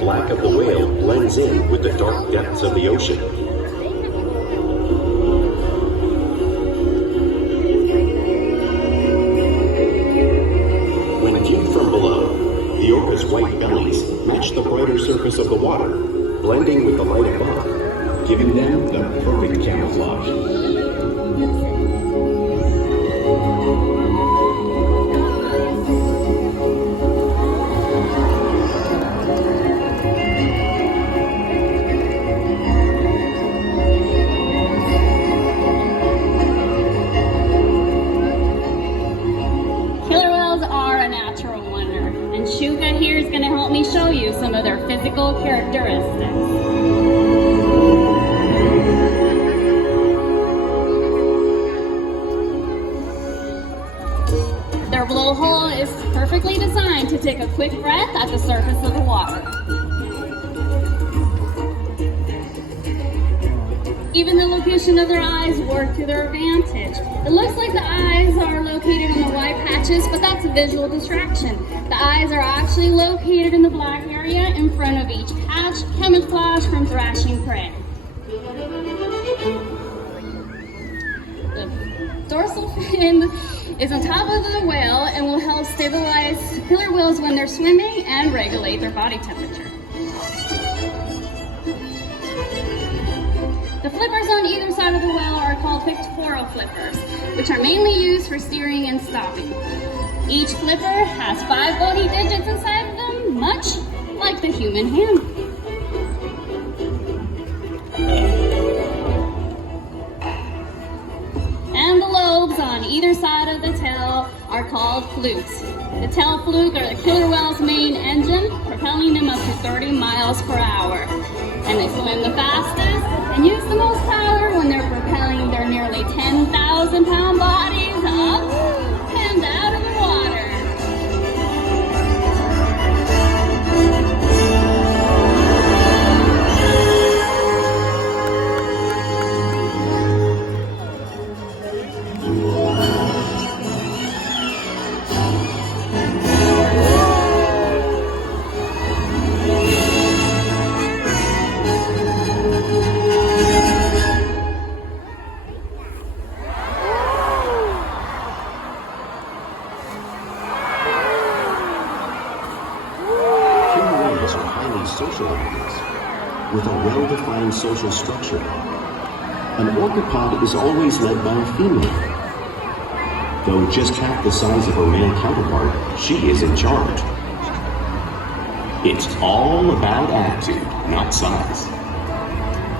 black of the whale blends in with the dark depths of the ocean. When viewed from below, the orca's white bellies match the brighter surface of the water, blending with the light above, giving them the perfect camouflage. Show you some of their physical characteristics. Their blowhole is perfectly designed to take a quick breath at the surface of the water. Even the location of their eyes work to their advantage. It looks like the eyes are located in the white patches, but that's a visual distraction. The eyes are actually located in the black area in front of each patch, camouflage from thrashing prey. The dorsal fin is on top of the whale and will help stabilize killer whales when they're swimming and regulate their body temperature. The flippers on either side of the whale are called pectoral flippers, which are mainly used for steering and stopping. Each flipper has 5 bony digits inside of them, much like the human hand. And the lobes on either side of the tail are called flukes. The tail fluke are the killer whale's main engine, propelling them up to 30 miles per hour. And they swim the fastest and use the most power when they're propelling their nearly 10,000 pound bodies up and out of the water. Social animals with a well-defined social structure. An orcapod is always led by a female. Though just half the size of her male counterpart, she is in charge. It's all about attitude, not size.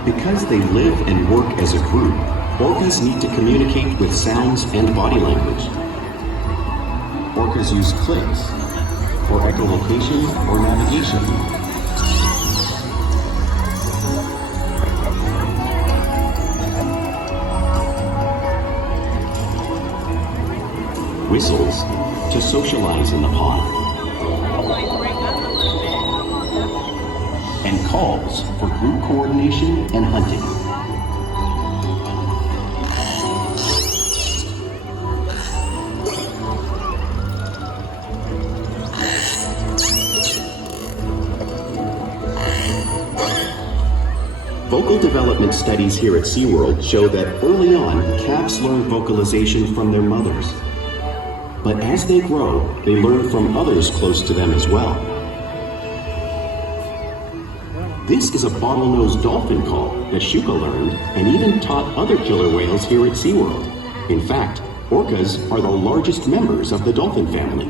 Because they live and work as a group, orcas need to communicate with sounds and body language. Orcas use clicks for echolocation or navigation. Whistles to socialize in the pond, and calls for group coordination and hunting. Vocal development studies here at SeaWorld show that early on, calves learn vocalization from their mothers. But as they grow, they learn from others close to them as well. This is a bottlenose dolphin call that Shuka learned and even taught other killer whales here at SeaWorld. In fact, orcas are the largest members of the dolphin family.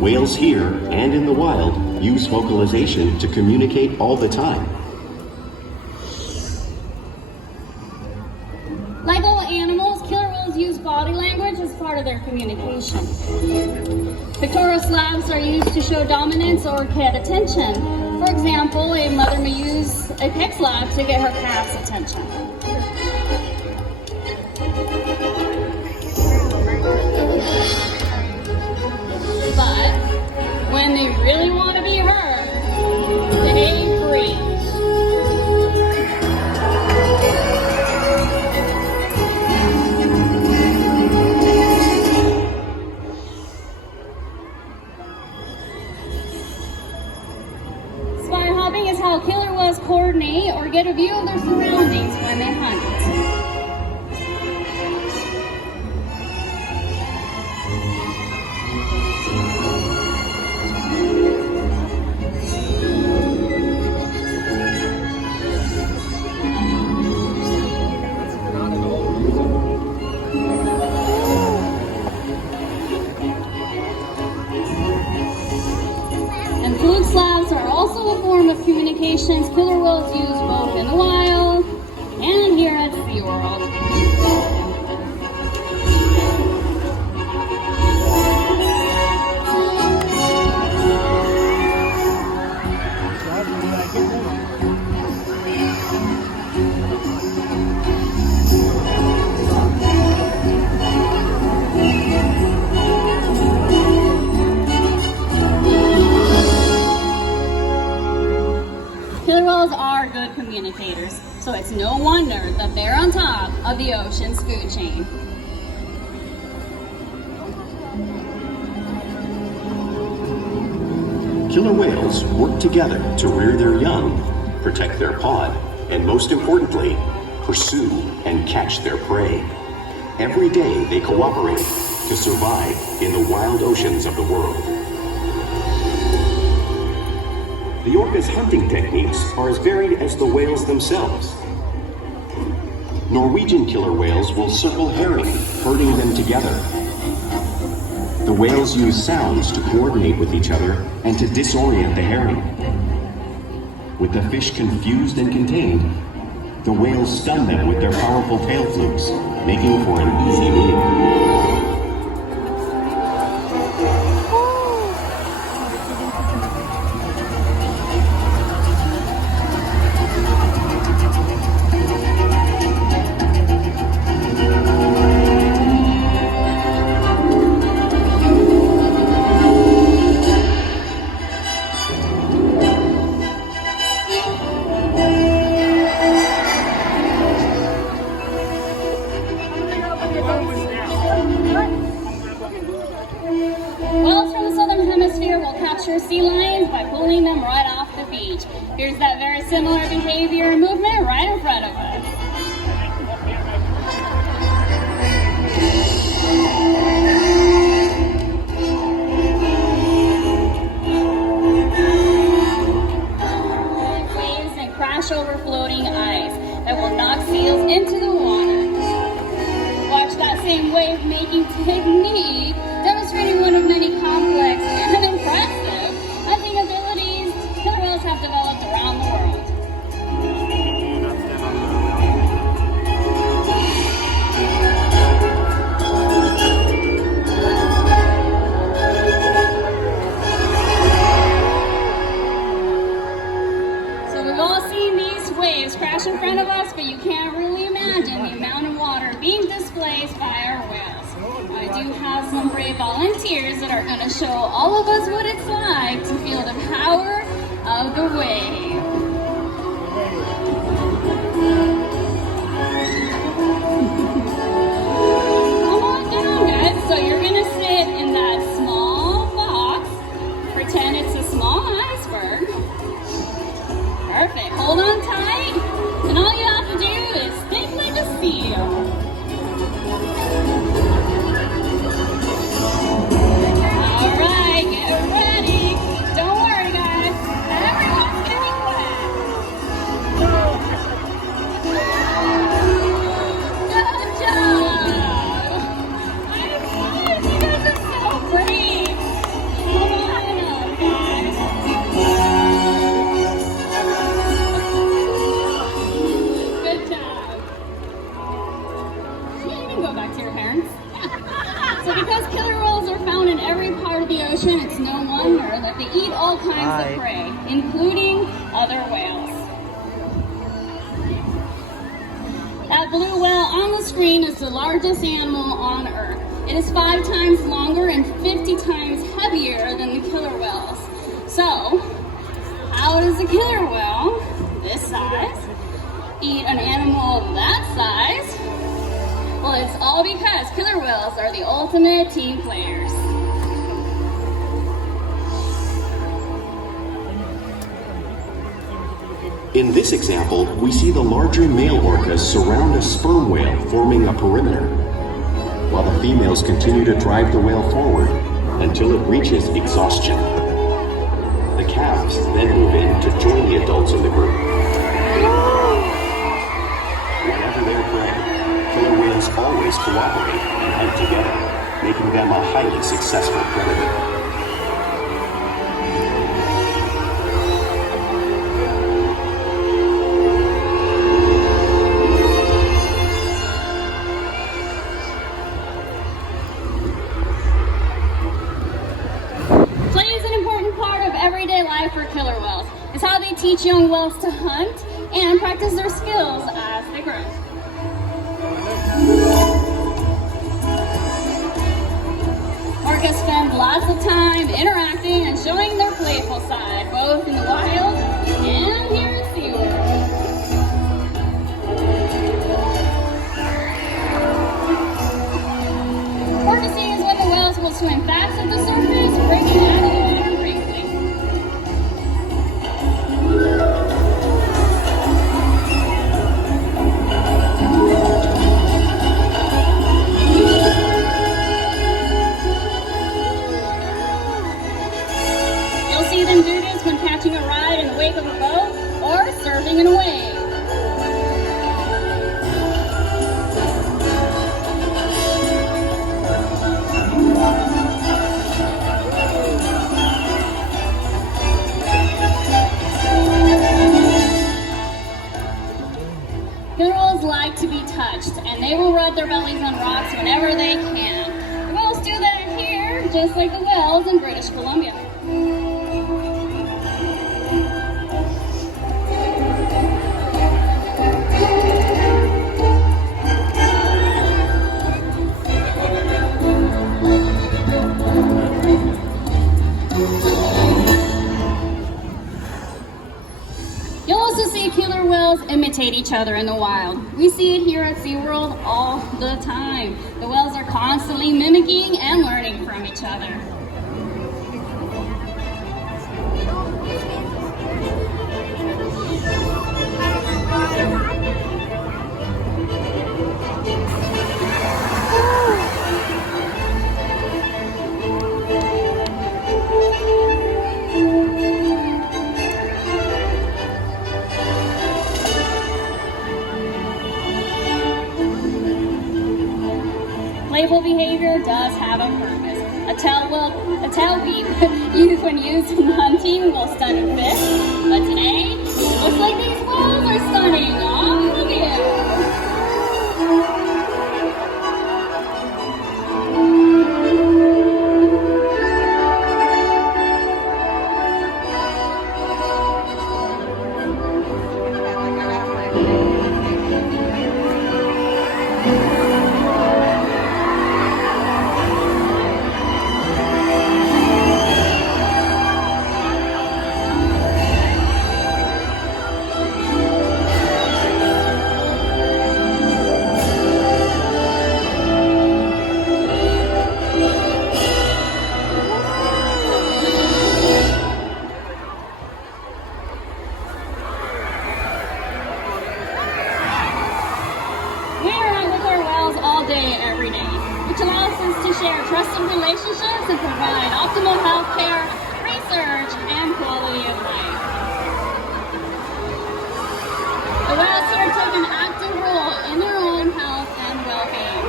Whales here and in the wild use vocalization to communicate all the time. Like all animals, killer whales use body language as part of their communication. Pectoral slabs are used to show dominance or get attention. For example, a mother may use a pec slab to get her calf's attention. But when they really want to be heard, they freeze. get a view of their surroundings when they hunt. And fluke slabs are also a form of communications killer whales use both in the wild and here at SeaWorld. Killer whales are good communicators, so it's no wonder that they're on top of the ocean's food chain. Killer whales work together to rear their young, protect their pod, and most importantly, pursue and catch their prey. Every day they cooperate to survive in the wild oceans of the world. The orca's hunting techniques are as varied as the whales themselves. Norwegian killer whales will circle herring, herding them together. The whales use sounds to coordinate with each other and to disorient the herring. With the fish confused and contained, the whales stun them with their powerful tail flukes, making for an easy meal. Whales from the southern hemisphere will capture sea lions by pulling them right off the beach. Here's that very similar behavior and movement right in front of us. Waves and crash over floating ice that will knock seals into the water. Watch that same wave-making technique, demonstrating one of many complex and impressive hunting abilities killer whales have developed around the world. So we've all seen these waves crash in front of us, but you can't really imagine the amount of water being displaced by our whales. I do have some brave volunteers that are going to show all of us what it's like to feel the power of the wave. Come on down, guys. So you're going to sit in that small box, pretend it's a small iceberg. Perfect. Hold on tight, and all you have to do is think like a seal. All right, get ready. Don't worry, guys. Everyone's getting wet. Good job. You guys are so brave. Come on up, guys. Good job. Yeah, you can go back to your parents. So because killer whales are found in every part of the ocean, it's no wonder that they eat all kinds of prey, including other whales. That blue whale on the screen is the largest animal on Earth. It is 5 times longer and 50 times heavier than the killer whales. So, how does a killer whale, this size, eat an animal that size? Well, it's all because killer whales are the ultimate team players. In this example, we see the larger male orcas surround a sperm whale, forming a perimeter, while the females continue to drive the whale forward until it reaches exhaustion. The calves then move in to join the adults in the group. Whenever they're prey, killer whales always cooperate and hunt together, making them a highly successful predator. For killer whales is how they teach young whales to hunt and practice their skills as they grow. Orcas spend lots of time interacting and showing their playful side, both in the wild and here at SeaWorld. Orcasing is when the whales will swim fast at the surface, breaking out of the water briefly. You'll see them do this when catching a ride in the wake of a boat or surfing in a wave. Killer whales like to be touched, and they will rub their bellies on rocks whenever they can. The whales do that here, just like the whales in British Columbia. You'll also see killer whales imitate each other in the wild. We see it here at SeaWorld all the time. The whales are constantly mimicking and learning from each other. Playful behavior does have a purpose. A tail beat used when used in hunting will stun a fish. But today, looks like these whales are stunning all of you. All day, every day, which allows us to share trusted relationships and provide optimal health care, research, and quality of life. The whales here take an active role in their own health and well-being.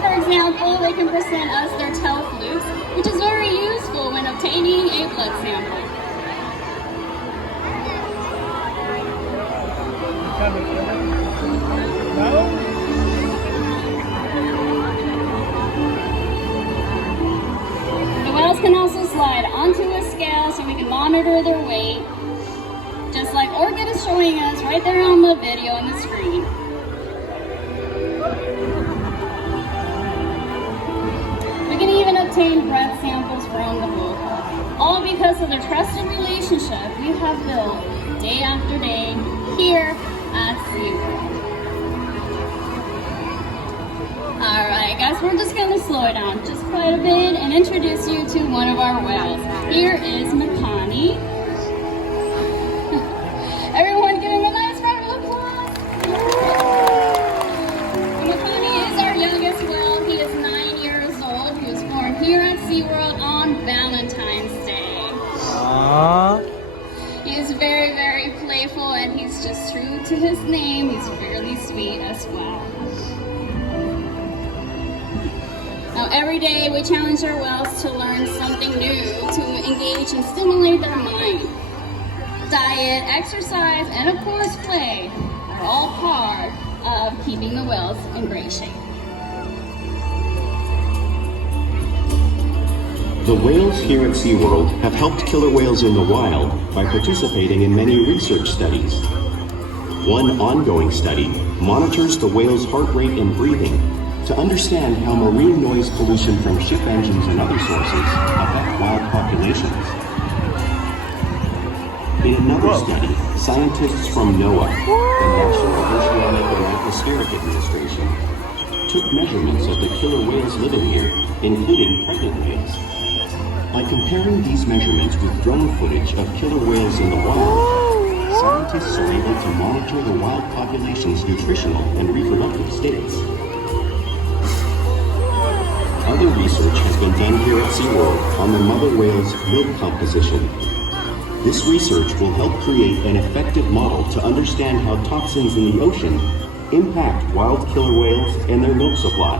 For example, they can present us their tail flukes, which is very useful when obtaining a blood sample. The whales can also slide onto a scale so we can monitor their weight, just like Orca is showing us right there on the video on the screen. We can even obtain breath samples from the bull, all because of the trusted relationship we have built day after day here at SeaWorld. All right. Alright guys, we're just gonna slow it down just quite a bit and introduce you to one of our whales. Here is Makani. Everyone give him a nice round of applause. Makani is our youngest whale. He is 9 years old. He was born here at SeaWorld on Valentine's Day. Aww. He is very, very playful and he's just true to his name. He's really sweet as well. Now, every day we challenge our whales to learn something new, to engage and stimulate their mind. Diet, exercise, and of course play are all part of keeping the whales in great shape. The whales here at SeaWorld have helped killer whales in the wild by participating in many research studies. One ongoing study monitors the whale's heart rate and breathing to understand how marine noise pollution from ship engines and other sources affect wild populations. In another study, scientists from NOAA, the National Oceanic and Atmospheric Administration, took measurements of the killer whales living here, including pregnant whales. By comparing these measurements with drone footage of killer whales in the wild, scientists are able to monitor the wild population's nutritional and reproductive states. Other research has been done here at SeaWorld on the mother whale's milk composition. This research will help create an effective model to understand how toxins in the ocean impact wild killer whales and their milk supply.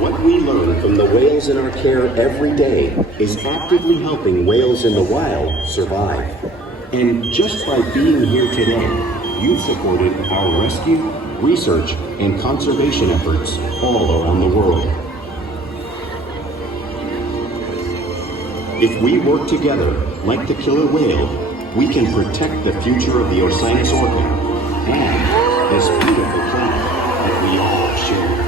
What we learn from the whales in our care every day is actively helping whales in the wild survive. And just by being here today, you've supported our rescue, research, and conservation efforts all around the world. If we work together, like the killer whale, we can protect the future of the Orcina's orca and this beautiful planet that we all share.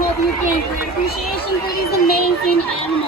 Hope you gain great appreciation for these amazing animals.